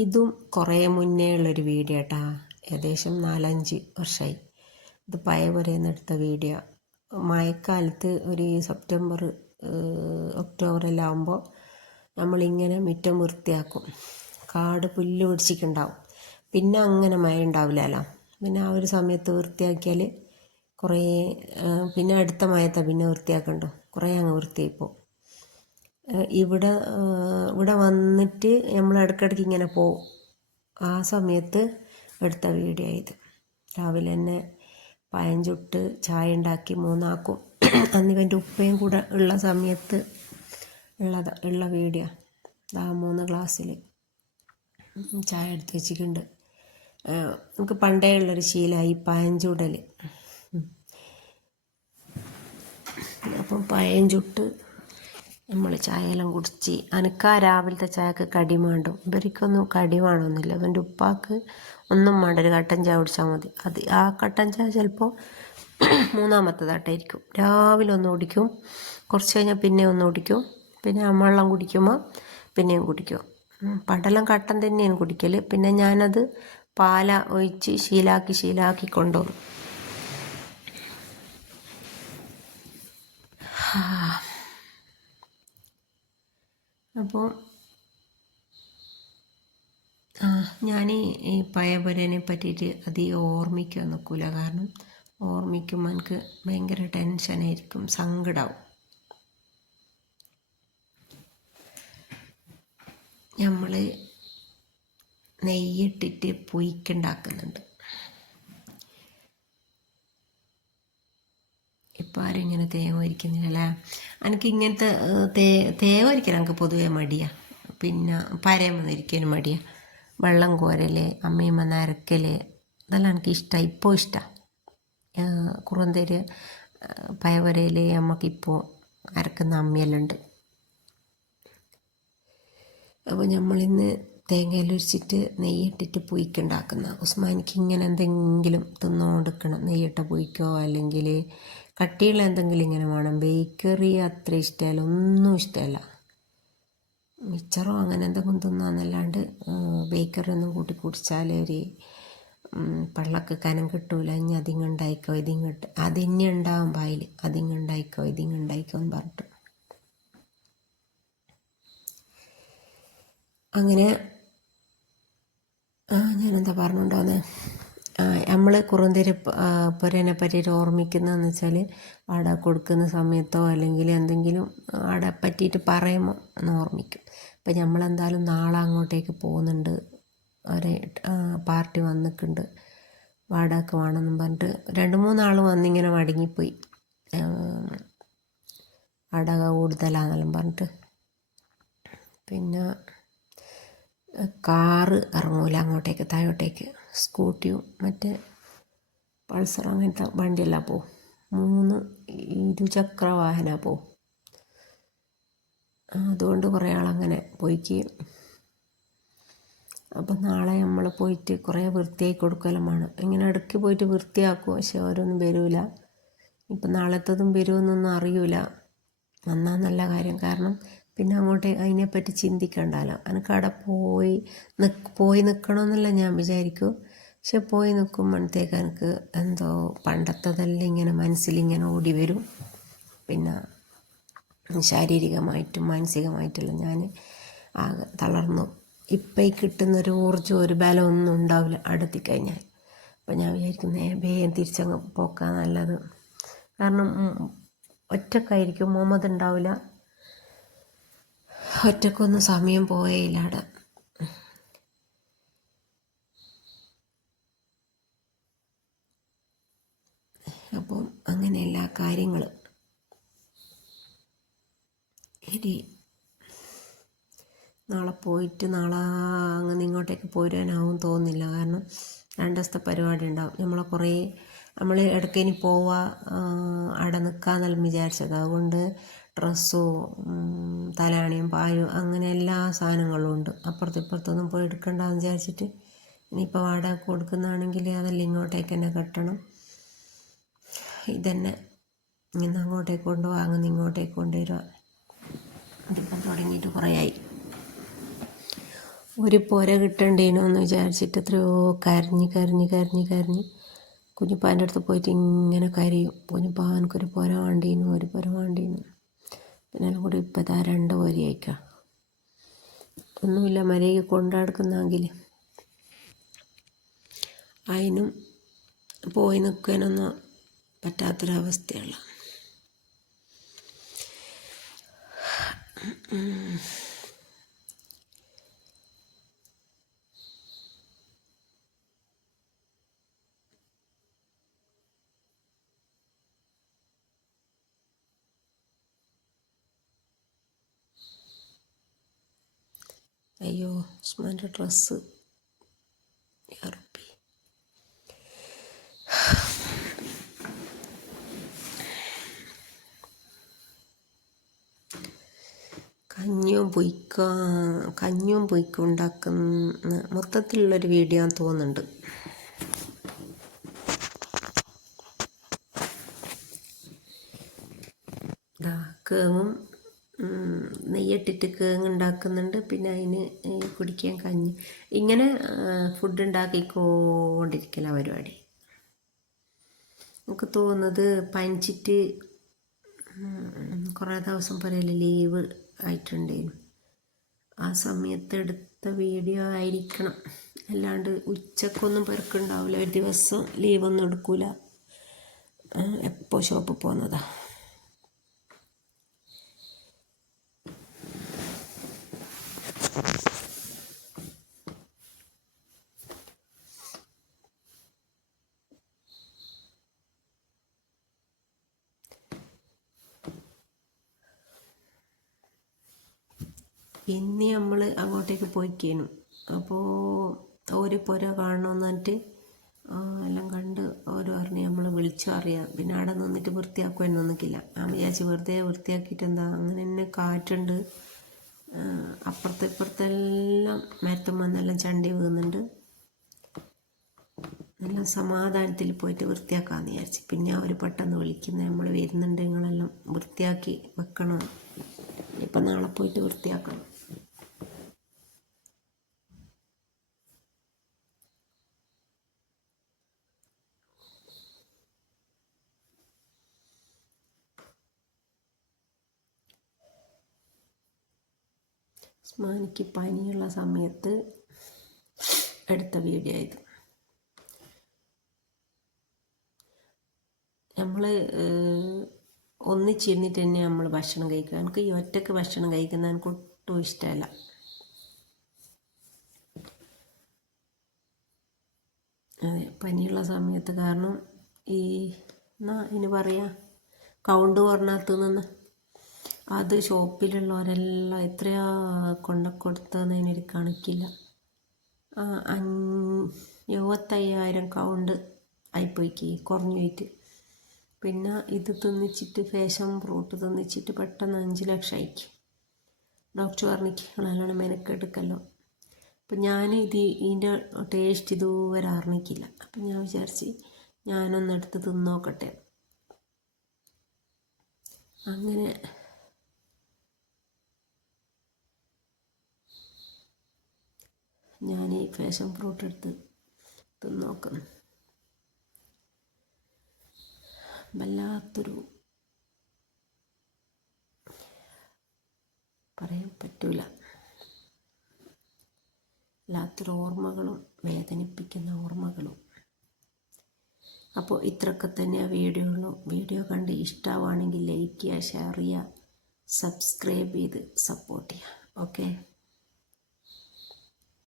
ഇതും കുറേ മുന്നേ ഉള്ളൊരു വീഡിയോ കേട്ടാ. ഏകദേശം 4-5 വർഷമായി. ഇത് പഴയപുരയിൽ എടുത്ത വീഡിയോ. മഴക്കാലത്ത് ഒരു സെപ്റ്റംബർ ഒക്ടോബറെല്ലാം ആകുമ്പോൾ നമ്മളിങ്ങനെ മുറ്റം വൃത്തിയാക്കും. കാട് പുല്ല് പിടിച്ചിട്ടുണ്ടാവും. പിന്നെ അങ്ങനെ മഴ ഉണ്ടാവില്ലല്ലോ. പിന്നെ ആ ഒരു സമയത്ത് വൃത്തിയാക്കിയാൽ കുറേ പിന്നെ അടുത്ത മഴത്താണ് പിന്നെ വൃത്തിയാക്കണ്ടോ, കുറേ അങ്ങ് വൃത്തിയായിപ്പോൾ. ഇവിടെ വന്നിട്ട് നമ്മൾ ഇടയ്ക്കിടയ്ക്ക് ഇങ്ങനെ പോവും. ആ സമയത്ത് എടുത്ത വീഡിയോ ഇത്. രാവിലെ തന്നെ പഴം ചുട്ട് ചായ ഉണ്ടാക്കി 3 ആക്കും. അന്ന് ഇവൻ്റെ ഉപ്പയും കൂടെ ഉള്ള സമയത്ത് ഉള്ള വീഡിയോ. ആ 3 ഗ്ലാസ്സിൽ ചായ എടുത്ത് വെച്ചിട്ടുണ്ട്. നമുക്ക് പണ്ടേ ഉള്ളൊരു ശീലമായി പഴം ചുടൽ. അപ്പം പഴം ചുട്ട് നമ്മൾ ചായയെല്ലാം കുടിച്ച്. എനിക്ക് ആ രാവിലത്തെ ചായക്ക് കടി വേണ്ടും. ഇവർക്കൊന്നും കടി വേണമെന്നില്ല. ഇവൻ്റെ ഉപ്പാക്ക് ഒന്നും വേണ്ട, ഒരു കട്ടൻ ചായ കുടിച്ചാൽ മതി. ആ കട്ടൻ ചായ ചിലപ്പോൾ 3-ാമത്തെ തട്ടായിരിക്കും. രാവിലെ ഒന്ന് കുടിക്കും, കുറച്ച് കഴിഞ്ഞാൽ പിന്നെ ഒന്ന് കുടിക്കും, പിന്നെ വെള്ളം കുടിക്കുമ്പോൾ പിന്നെയും കുടിക്കും. പണ്ടെല്ലാം കട്ടൻ തന്നെയാണ് കുടിക്കൽ. പിന്നെ ഞാനത് പാല ഒഴിച്ച് ശീലാക്കി കൊണ്ടുവന്നു. അപ്പോൾ ഞാൻ ഈ പഴയപുരനെ പറ്റിയിട്ട് അധികം ഓർമ്മിക്കാൻ നിൽക്കില്ല. കാരണം ഓർമ്മിക്കുമ്പോൾ എനിക്ക് ഭയങ്കര ടെൻഷനായിരിക്കും, സങ്കടമാവും. നമ്മൾ നെയ്യിട്ടിട്ട് പൊയ്ക്കുണ്ടാക്കുന്നുണ്ട്. ഇപ്പം ആരും ഇങ്ങനെ തേങ്ങ വരിക്കുന്നില്ലല്ലേ. എനിക്ക് ഇങ്ങനത്തെ തേങ്ങ വരിക്കാൻ എനിക്ക് പൊതുവേ മടിയാണ്. പിന്നെ പരമൊന്നിരിക്കാനും മടിയാണ്. വെള്ളം കോരൽ, അമ്മയും വന്ന് അരക്കൽ, ഇതെല്ലാം എനിക്ക് ഇഷ്ടമാണ്. ഇപ്പോൾ ഇഷ്ടമാണ്. കുറുന്തേര് പഴയപുരയിൽ നമുക്കിപ്പോൾ അരക്കുന്ന അമ്മിയെല്ലാം ഉണ്ട്. അപ്പോൾ നമ്മളിന്ന് തേങ്ങയിലൊഴിച്ചിട്ട് നെയ്യിട്ടിട്ട് പൊയ്ക്കുണ്ടാക്കുന്ന. ഉസ്മാനിക്ക് ഇങ്ങനെ എന്തെങ്കിലും തിന്നുകൊണ്ടിരിക്കണം. നെയ്യിട്ട പൊയ്ക്കോ അല്ലെങ്കിൽ കട്ടിയുള്ള എന്തെങ്കിലും ഇങ്ങനെ വേണം. ബേക്കറി അത്ര ഇഷ്ടമല്ല, ഒന്നും ഇഷ്ടമല്ല. മിച്ചറോ അങ്ങനെ എന്തെങ്കിലും തിന്നാന്നല്ലാണ്ട് ബേക്കറി ഒന്നും കൂട്ടി കുടിച്ചാൽ ഒരു പള്ളക്ക് കനം കിട്ടൂല. ഇനി അതിങ്ങുണ്ടായിക്കോ ഇതിങ്ങോട്ട് അതിന്നെ ഉണ്ടാവും പായിൽ. അതിങ്ങുണ്ടായിക്കോ ഇതിങ്ങുണ്ടായിക്കോ എന്ന് പറഞ്ഞിട്ട് അങ്ങനെ. ഞാനെന്താ പറഞ്ഞുകൊണ്ടോന്ന്, നമ്മൾ കുറുന്തേര് പുരനെ പറ്റിയിട്ട് ഓർമ്മിക്കുന്നതെന്ന് വെച്ചാൽ അവിടെ കൊടുക്കുന്ന സമയത്തോ അല്ലെങ്കിൽ എന്തെങ്കിലും അവിടെ പറ്റിയിട്ട് പറയുമ്പോൾ ഒന്ന് ഓർമ്മിക്കും. ഇപ്പം നമ്മളെന്തായാലും നാളെ അങ്ങോട്ടേക്ക് പോകുന്നുണ്ട്. ഒരു പാർട്ടി വന്നിട്ടുണ്ട്, വാടക വേണമെന്നും പറഞ്ഞിട്ട് 2-3 ആൾ വന്നിങ്ങനെ മടങ്ങിപ്പോയി. വാടക കൂടുതലാണെന്നെല്ലാം പറഞ്ഞിട്ട്. പിന്നെ കാറ് ഇറങ്ങൂല അങ്ങോട്ടേക്ക്, താഴോട്ടേക്ക്. സ്കൂട്ടിയും മറ്റേ പൾസർ അങ്ങനത്തെ വണ്ടിയെല്ലാം പോവും. 3 ഇരുചക്ര വാഹനം പോവും. അതുകൊണ്ട് കുറേ ആളങ്ങനെ പോയിക്ക്. അപ്പം നാളെ നമ്മൾ പോയിട്ട് കുറേ വൃത്തിയാക്കി കൊടുക്കലും വേണം. ഇങ്ങനെ ഇടയ്ക്ക് പോയിട്ട് വൃത്തിയാക്കും, പക്ഷെ ഓരോന്നും വരില്ല. ഇപ്പം നാളത്തതും വരുമെന്നൊന്നും അറിയില്ല. വന്നാൽ നല്ല കാര്യം. കാരണം പിന്നെ അങ്ങോട്ട് അതിനെപ്പറ്റി ചിന്തിക്കണ്ടല്ലോ. എനിക്ക് അവിടെ പോയി നിൽക്കണമെന്നല്ല ഞാൻ വിചാരിക്കും. പക്ഷെ പോയി നിൽക്കുമ്പോഴത്തേക്ക് എനിക്ക് എന്തോ പണ്ടത്തതെല്ലാം ഇങ്ങനെ മനസ്സിലിങ്ങനെ ഓടി വരും. പിന്നെ ശാരീരികമായിട്ടും മാനസികമായിട്ടുള്ള ഞാൻ ആകെ തളർന്നു. ഇപ്പം കിട്ടുന്നൊരു ഊർജ്ജം ഒരു ബലം ഒന്നും ഉണ്ടാവില്ല അടുത്തിക്കഴിഞ്ഞാൽ. അപ്പം ഞാൻ വിചാരിക്കുന്നേ വേഗം തിരിച്ചങ്ങ് പോക്കാൻ നല്ലത്. കാരണം ഒറ്റക്കായിരിക്കും, മുഹമ്മദ് ഉണ്ടാവില്ല. ഒറ്റക്കൊന്നും സമയം പോയേയില്ല അവിടെ. അപ്പം അങ്ങനെ എല്ലാ കാര്യങ്ങൾ. ഇനി നാളെ പോയിട്ട് നാളെ അങ്ങനെ ഇങ്ങോട്ടേക്ക് പോരാനാവും തോന്നുന്നില്ല. കാരണം 2 ദിവസത്തെ പരിപാടി ഉണ്ടാവും. നമ്മൾ ഇടയ്ക്കിനി പോവുക അവിടെ നിൽക്കാമെന്നെല്ലാം വിചാരിച്ചത്. അതുകൊണ്ട് ഡ്രസ്സും തലാണിയും പായും അങ്ങനെ എല്ലാ സാധനങ്ങളും ഉണ്ട്. അപ്പുറത്തൊന്നും പോയി എടുക്കണ്ടെന്ന് വിചാരിച്ചിട്ട്. ഇനിയിപ്പോൾ വാടക കൊടുക്കുന്നതാണെങ്കിൽ അതെല്ലാം ഇങ്ങോട്ടേക്ക് തന്നെ കെട്ടണം. ഇതന്നെ ഇന്ന് അങ്ങോട്ടേക്ക് കൊണ്ടുപോകുക, അങ്ങനെ ഇങ്ങോട്ടേക്ക് കൊണ്ടുവരിക. ഇതിപ്പം തുടങ്ങിയിട്ട് കുറേ ആയി. ഒരു പുര കിട്ടണ്ടേനോ എന്ന് വിചാരിച്ചിട്ട് എത്രയോ കരഞ്ഞ് കുഞ്ഞിപ്പാൻ്റെ അടുത്ത് പോയിട്ട് ഇങ്ങനെ കരയും. കുഞ്ഞിപ്പാ എനിക്കൊരു പുര വേണ്ടീനു, ഒരു പുര വേണ്ടീനു. പിന്നെ എല്ലാം കൂടി ഇപ്പം ഇതാ 2 പുരയായിക്കാം. ഒന്നുമില്ല മര്യാദയ്ക്ക് കൊണ്ടടക്കുന്നെങ്കിൽ അതിനും പോയി നിൽക്കാനൊന്നും പറ്റാത്തൊരവസ്ഥയുള്ള. അയ്യോ ഉസ്മാൻ്റെ ഡ്രസ്സ് യാറപ്പി. കഞ്ഞിയും പൊയ്ക്ക ഉണ്ടാക്കുന്ന മൊത്തത്തിലുള്ളൊരു വീഡിയോ ആണെന്ന് തോന്നുന്നുണ്ട്. കേങ്ങും നെയ്യിട്ടിട്ട് കേങ്ങ് ഉണ്ടാക്കുന്നുണ്ട്. പിന്നെ അതിന് കുടിക്കാൻ കഞ്ഞി. ഇങ്ങനെ ഫുഡ് ഉണ്ടാക്കിക്കൊണ്ടിരിക്കല പരിപാടി. എനിക്ക് തോന്നുന്നത് പനിച്ചിട്ട് കുറേ ദിവസം പറയല്ലേ ലീവ് ആയിട്ടുണ്ടായിരുന്നു. ആ സമയത്ത് എടുത്ത വീഡിയോ ആയിരിക്കണം. അല്ലാണ്ട് ഉച്ചക്കൊന്നും പെരക്കുണ്ടാവില്ല. ഒരു ദിവസം ലീവൊന്നും എടുക്കൂല. എപ്പോൾ ഷോപ്പിൽ പോകുന്നതാ. ഇനി നമ്മൾ അങ്ങോട്ടേക്ക് പോയിക്കേനു. അപ്പോൾ ഒരു പുര കാണണമെന്ന് പറഞ്ഞിട്ട് എല്ലാം കണ്ട് ഓരോ പറഞ്ഞ് നമ്മൾ വിളിച്ചു അറിയാം. പിന്നെ അവിടെ നിന്നിട്ട് വൃത്തിയാക്കുവാൻ നിൽക്കില്ല. ഞാൻ വിചാരിച്ച് വെറുതെ വൃത്തിയാക്കിയിട്ട് എന്താ, അങ്ങനെ തന്നെ കാറ്റുണ്ട്. ഇപ്പുറത്തെല്ലാം മരത്തും വന്നെല്ലാം ചണ്ടി വീഴുന്നുണ്ട്. നല്ല സമാധാനത്തിൽ പോയിട്ട് വൃത്തിയാക്കാമെന്ന് വിചാരിച്ച്. പിന്നെ അവർ പെട്ടെന്ന് വിളിക്കുന്നത് നമ്മൾ വരുന്നുണ്ട്, നിങ്ങളെല്ലാം വൃത്തിയാക്കി വെക്കണം. ഇപ്പം നാളെ പോയിട്ട് വൃത്തിയാക്കണം. ഉസ്മാനിക്ക് പനിയുള്ള സമയത്ത് എടുത്ത വീഡിയോ ഇത്. നമ്മൾ ഒന്നിച്ചിരുന്നിട്ട് തന്നെ നമ്മൾ ഭക്ഷണം കഴിക്കുക. എനിക്ക് ഈ ഒറ്റക്ക് ഭക്ഷണം കഴിക്കുന്നത് എനിക്ക് ഒട്ടും ഇഷ്ടമല്ല. അതെ, പനിയുള്ള സമയത്ത്. കാരണം ഇനി പറയാ കൗണ്ട് കുറഞ്ഞാത്ത് നിന്ന് അത് ഷോപ്പിലുള്ളവരെല്ലാം എത്രയാ കൊണ്ടുകൊടുത്തതെന്ന് അതിനൊരു കണക്കില്ല. 75,000 കൗണ്ട് ആയിപ്പോയിക്ക് കുറഞ്ഞു പോയിട്ട്. പിന്നെ ഇത് തിന്നിച്ചിട്ട് ഫാഷൻ ഫ്രൂട്ട് തിന്നിച്ചിട്ട് പെട്ടെന്ന് 5 ലക്ഷം ആയിക്ക്. ഡോക്ടർ പറഞ്ഞിക്ക് നല്ലോണം മെനക്കെടുക്കല്ലോ. അപ്പം ഇതിൻ്റെ ടേസ്റ്റ് ഇതുവരെ അറിഞ്ഞിക്കില്ല. അപ്പം ഞാൻ വിചാരിച്ച് ഞാനൊന്നെടുത്ത് തിന്നോക്കട്ടെ. അങ്ങനെ ഞാൻ ഈ ഫാഷൻ ഫ്രൂട്ട് എടുത്ത് തിന്നോക്കുന്നു. വല്ലാത്തൊരു പറയാൻ പറ്റൂല, വല്ലാത്തൊരു ഓർമ്മകളും വേദനിപ്പിക്കുന്ന ഓർമ്മകളും. അപ്പോൾ ഇത്രയൊക്കെ തന്നെയാണ് വീഡിയോ കണ്ട് ഇഷ്ടമാവുകയാണെങ്കിൽ ലൈക്ക് ചെയ്യുക, ഷെയർ ചെയ്യുക, സബ്സ്ക്രൈബ് ചെയ്ത് സപ്പോർട്ട് ചെയ്യുക. ഓക്കെ.